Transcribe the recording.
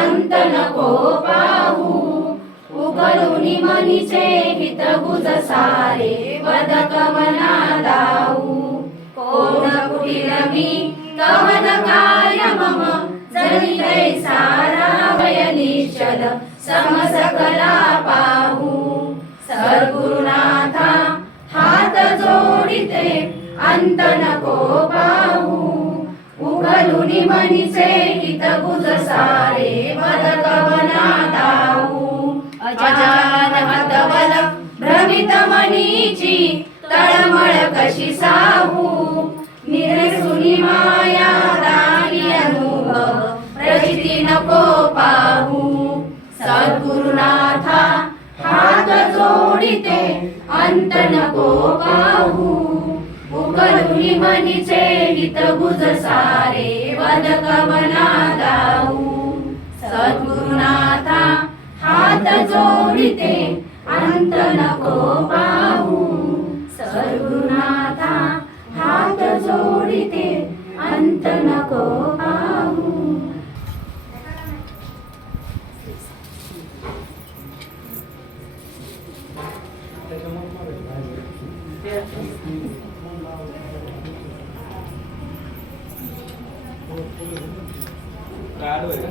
अंत नको पाहू मनीचे हित गुज सारे वदक मना दाऊ कोण कुटील मी कवन कार्य मम जरी सारा वय निश्चल समसकला पाहू अंत नको पाहू उघडुनी मनीचे हित गुज सारे वदक मना दाऊ अजान मतबल भ्रमित मनीची तळमळ कशी साहू निरसुनी माया दानी अनुभव प्रचिती नको पाहू सद्गुरुनाथा हात जोडिते अंत नको पाहू मनीचे हित गुज सारे वदक बना दाऊ सद्गुरुनाथा हात जोडिते अंत नको पाहू। सद्गुरुनाथा हात जोडिते अंत नको पाहू। कार्ड കാട് വരിക